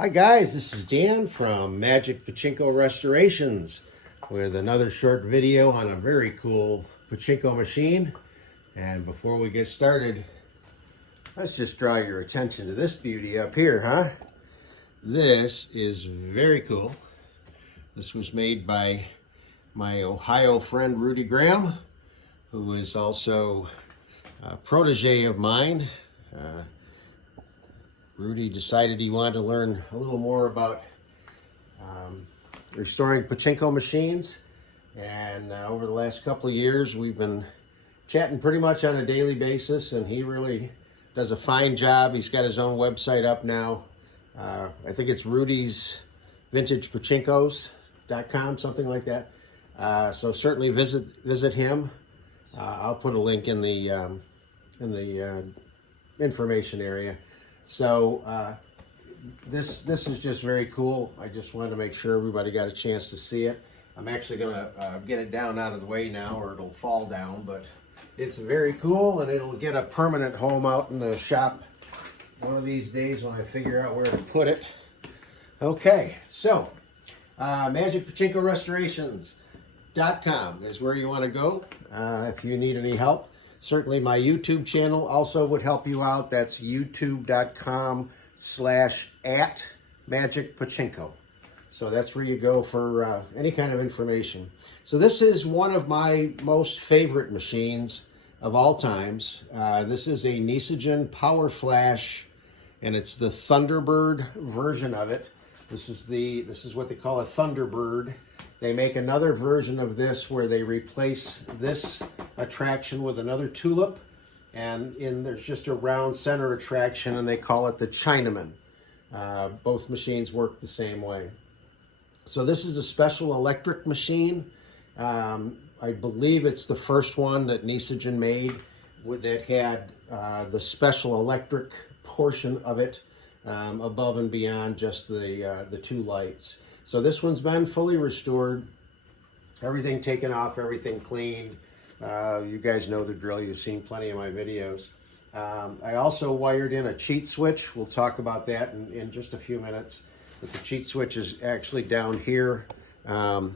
Hi guys, this is Dan from Magic Pachinko Restorations with another short video on a very cool pachinko machine. And before we get started, let's just draw your attention to this beauty up here, huh? This is very cool. This was made by my Ohio friend Rudy Graham, who is also a protege of mine. Rudy decided he wanted to learn a little more about restoring pachinko machines, and over the last couple of years we've been chatting pretty much on a daily basis, and he really does a fine job. He's got his own website up now. I think it's Rudy's VintagePachinkos.com, something like that. So certainly visit him. I'll put a link in the information area. So this is just very cool. I just wanted to make sure everybody got a chance to see it. I'm actually going to get it down out of the way now, or it'll fall down, but it's very cool, and it'll get a permanent home out in the shop one of these days when I figure out where to put it. Okay, so MagicPachinkoRestorations.com is where you want to go if you need any help. Certainly my YouTube channel also would help you out. That's youtube.com/@MagicPachinko. So that's where you go for any kind of information. So this is one of my most favorite machines of all times. This is a Nishijin Power Flash, and it's the Thunderbird version of it. This is what they call a Thunderbird. They make another version of this where they replace this attraction with another tulip, and there's just a round center attraction, and they call it the Chinaman. Both machines work the same way. So this is a special electric machine. I believe it's the first one that Nishijin made that had the special electric portion of it above and beyond just the two lights. So this one's been fully restored, everything taken off, everything cleaned. You guys know the drill. You've seen plenty of my videos. I also wired in a cheat switch. We'll talk about that in just a few minutes. But the cheat switch is actually down here. A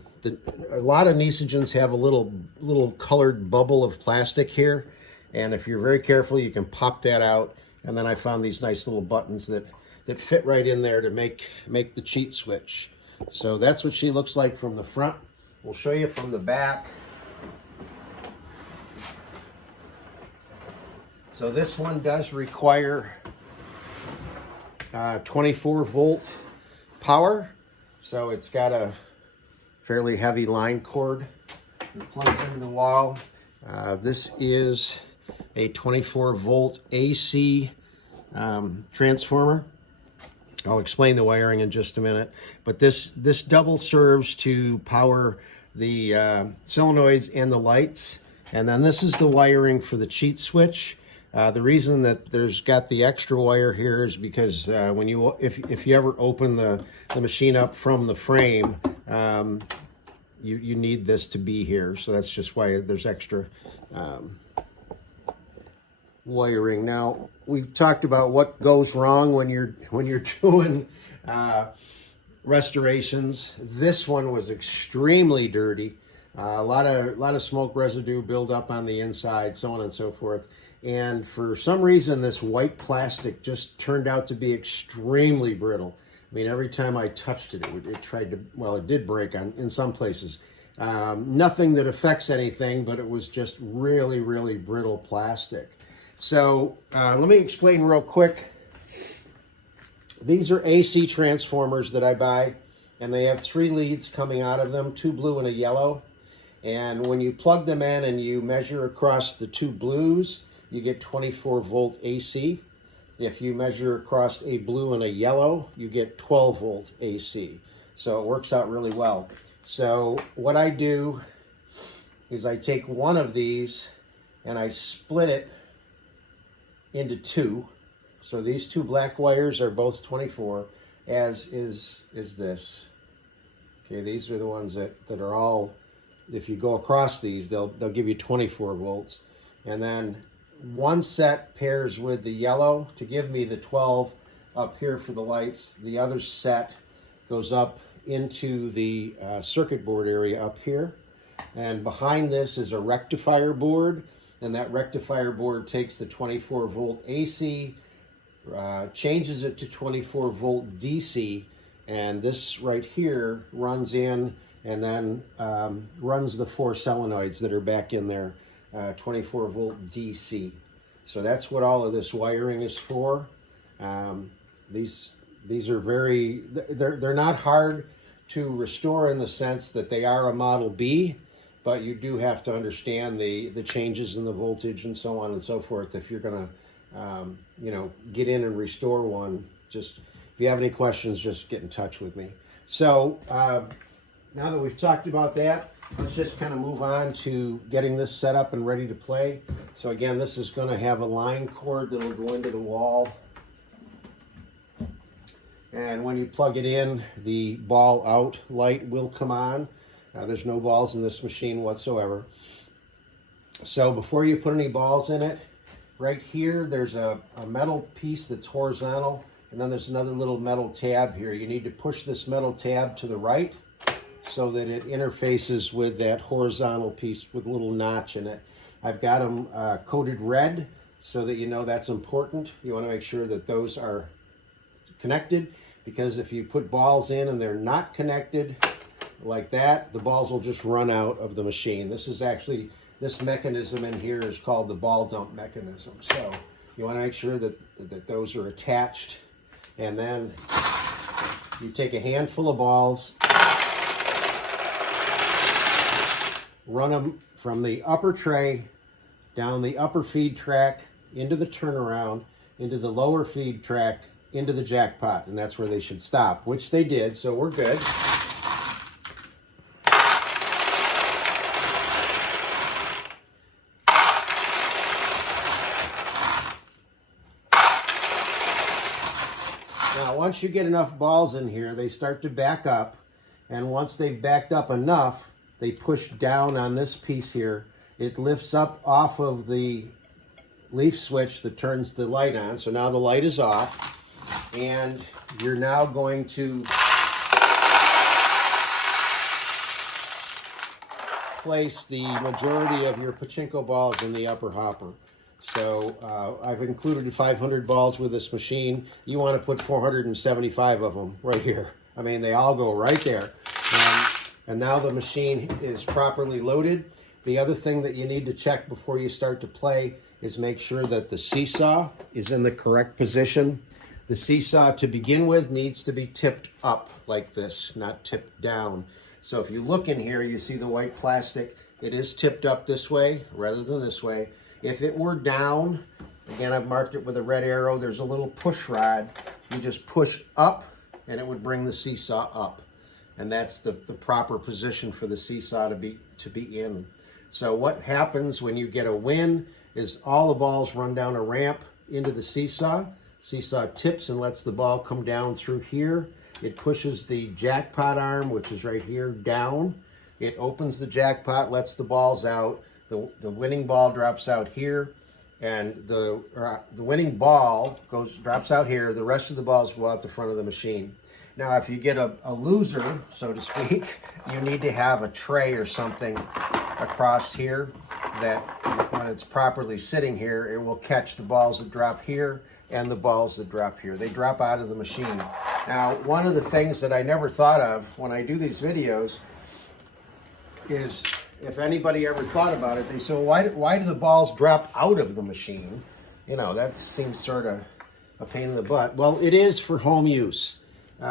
lot of Nishijins have a little colored bubble of plastic here, and if you're very careful, you can pop that out. And then I found these nice little buttons that fit right in there to make the cheat switch. So that's what she looks like from the front. We'll show you from the back. So this one does require 24 volt power. So it's got a fairly heavy line cord that plugs into the wall. This is a 24 volt AC transformer. I'll explain the wiring in just a minute, but this double serves to power the solenoids and the lights, and then this is the wiring for the cheat switch. The reason that there's got the extra wire here is because if you ever open the machine up from the frame, you need this to be here, so that's just why there's extra wiring. Now, we've talked about what goes wrong when you're doing restorations. This one was extremely dirty. A lot of smoke residue build up on the inside, so on and so forth. And for some reason, this white plastic just turned out to be extremely brittle. I mean, every time I touched it, it did break in some places. Nothing that affects anything, but it was just really, really brittle plastic. So let me explain real quick. These are AC transformers that I buy, and they have 3 leads coming out of them, 2 blue and a yellow. And when you plug them in and you measure across the 2 blues, you get 24 volt AC. If you measure across a blue and a yellow, you get 12 volt AC. So it works out really well. So what I do is I take one of these and I split it into 2. So these 2 black wires are both 24, as is this. Okay, these are the ones that are all, if you go across these, they'll give you 24 volts. And then one set pairs with the yellow to give me the 12 up here for the lights. The other set goes up into the circuit board area up here. And behind this is a rectifier board, and that rectifier board takes the 24 volt AC, changes it to 24 volt DC, and this right here runs in and then runs the 4 solenoids that are back in there, 24 volt DC. So that's what all of this wiring is for. These are very, they're not hard to restore in the sense that they are a Model B, but you do have to understand the changes in the voltage and so on and so forth if you're going to, you know, get in and restore one. Just, if you have any questions, just get in touch with me. So now that we've talked about that, let's just kind of move on to getting this set up and ready to play. So again, this is going to have a line cord that will go into the wall. And when you plug it in, the ball out light will come on. There's no balls in this machine whatsoever. So before you put any balls in it, right here there's a metal piece that's horizontal, and then there's another little metal tab here. You need to push this metal tab to the right so that it interfaces with that horizontal piece with a little notch in it. I've got them coated red so that you know that's important. You want to make sure that those are connected, because if you put balls in and they're not connected like that, the balls will just run out of the machine. This is actually, this mechanism in here is called the ball dump mechanism. So you want to make sure that those are attached, and then you take a handful of balls, run them from the upper tray down the upper feed track into the turnaround, into the lower feed track, into the jackpot, and that's where they should stop, which they did, so we're good. Now, once you get enough balls in here, they start to back up, and once they've backed up enough, they push down on this piece here. It lifts up off of the leaf switch that turns the light on, so now the light is off, and you're now going to place the majority of your pachinko balls in the upper hopper. So I've included 500 balls with this machine. You want to put 475 of them right here. I mean, they all go right there. And now the machine is properly loaded. The other thing that you need to check before you start to play is make sure that the seesaw is in the correct position. The seesaw to begin with needs to be tipped up like this, not tipped down. So if you look in here, you see the white plastic. It is tipped up this way rather than this way. If it were down, again, I've marked it with a red arrow, there's a little push rod. You just push up and it would bring the seesaw up. And that's the proper position for the seesaw to be in. So what happens when you get a win is all the balls run down a ramp into the seesaw. Seesaw tips and lets the ball come down through here. It pushes the jackpot arm, which is right here, down. It opens the jackpot, lets the balls out. The winning ball drops out here, and the winning ball drops out here. The rest of the balls go out the front of the machine. Now, if you get a loser, so to speak, you need to have a tray or something across here that when it's properly sitting here, it will catch the balls that drop here and the balls that drop here. They drop out of the machine. Now, one of the things that I never thought of when I do these videos is, if anybody ever thought about it, they say, well, why do the balls drop out of the machine? You know, that seems sort of a pain in the butt. Well, it is for home use. You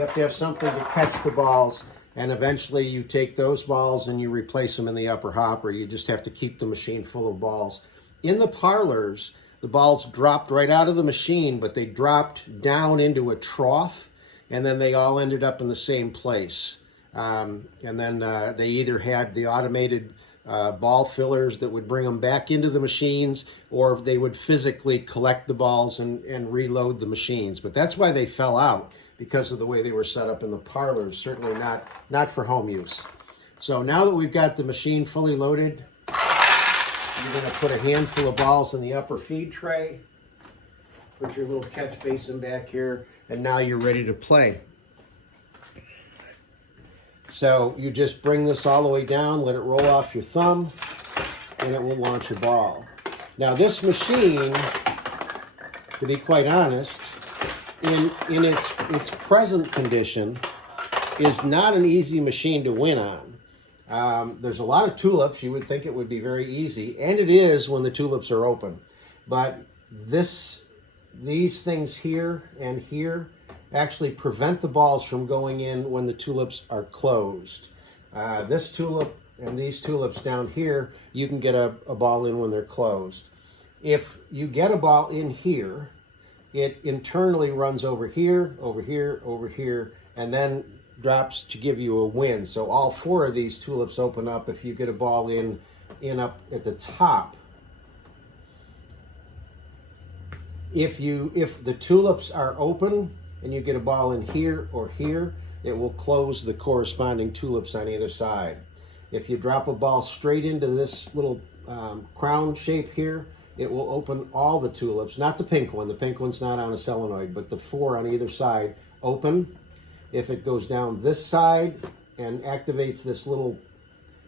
have to have something to catch the balls, and eventually you take those balls and you replace them in the upper hopper. You just have to keep the machine full of balls. In the parlors, the balls dropped right out of the machine, but they dropped down into a trough, and then they all ended up in the same place. And then they either had the automated ball fillers that would bring them back into the machines, or they would physically collect the balls and reload the machines. But that's why they fell out, because of the way they were set up in the parlors, certainly not for home use. So now that we've got the machine fully loaded, you're going to put a handful of balls in the upper feed tray. Put your little catch basin back here, and now you're ready to play. So you just bring this all the way down, let it roll off your thumb, and it will launch a ball. Now this machine, to be quite honest, in its present condition, is not an easy machine to win on. There's a lot of tulips. You would think it would be very easy, and it is when the tulips are open. But these things here and here actually prevent the balls from going in when the tulips are closed. This tulip and these tulips down here, you can get a ball in when they're closed. If you get a ball in here, it internally runs over here, over here, over here, and then drops to give you a win. So all four of these tulips open up if you get a ball in up at the top. If the tulips are open and you get a ball in here or here, it will close the corresponding tulips on either side. If you drop a ball straight into this little crown shape here, it will open all the tulips, not the pink one. The pink one's not on a solenoid, but the four on either side open. If it goes down this side and activates this little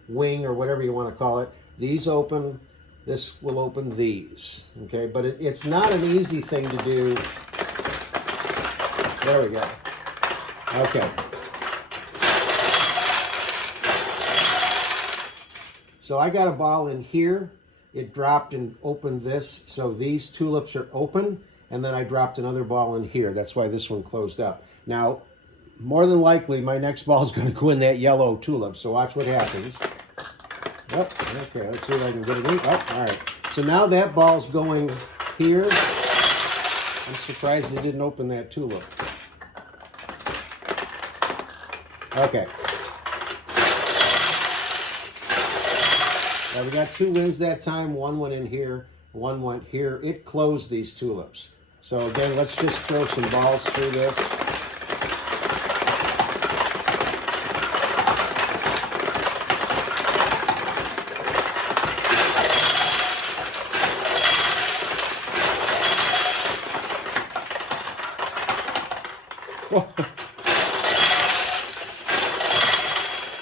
wing or whatever you want to call it, these open. This will open these, okay? But it's not an easy thing to do. There we go. Okay. So I got a ball in here. It dropped and opened this. So these tulips are open, and then I dropped another ball in here. That's why this one closed up. Now, more than likely, my next ball is going to go in that yellow tulip. So watch what happens. Oh, okay, let's see if I can get it in. Oh, all right. So now that ball's going here. I'm surprised they didn't open that tulip. Okay. Now we got two wins that time. One went in here, one went here. It closed these tulips. So again, let's just throw some balls through this.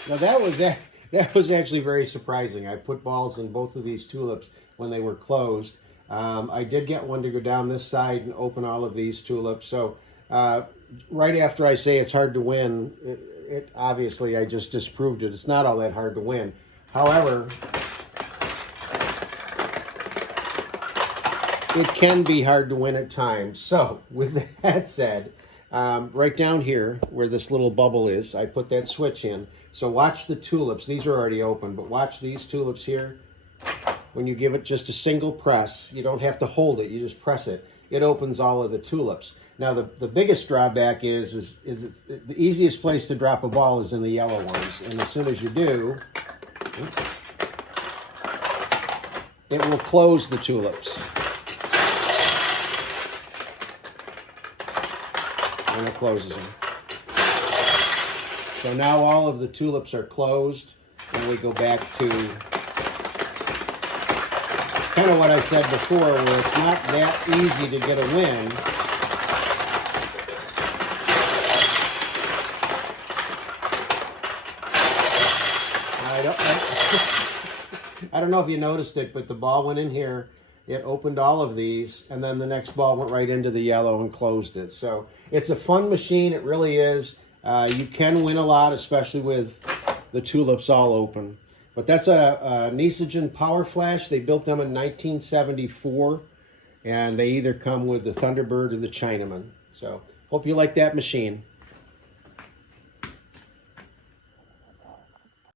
Now that was actually very surprising. I put balls in both of these tulips when they were closed. I did get one to go down this side and open all of these tulips. So right after I say it's hard to win, it obviously I just disproved it. It's not all that hard to win. However, it can be hard to win at times. So with that said, right down here where this little bubble is, I put that switch in. So watch the tulips. These are already open, but watch these tulips here. When you give it just a single press, you don't have to hold it, you just press it. It opens all of the tulips. Now the biggest drawback is it's, the easiest place to drop a ball is in the yellow ones. And as soon as you do, it will close the tulips. And it closes them. So now all of the tulips are closed, and we go back to kind of what I said before, where it's not that easy to get a win. I don't know if you noticed it, but the ball went in here. It opened all of these, and then the next ball went right into the yellow and closed it. So it's a fun machine. It really is. You can win a lot, especially with the tulips all open. But that's a Nishijin Power Flash. They built them in 1974, and they either come with the Thunderbird or the Chinaman. So hope you like that machine.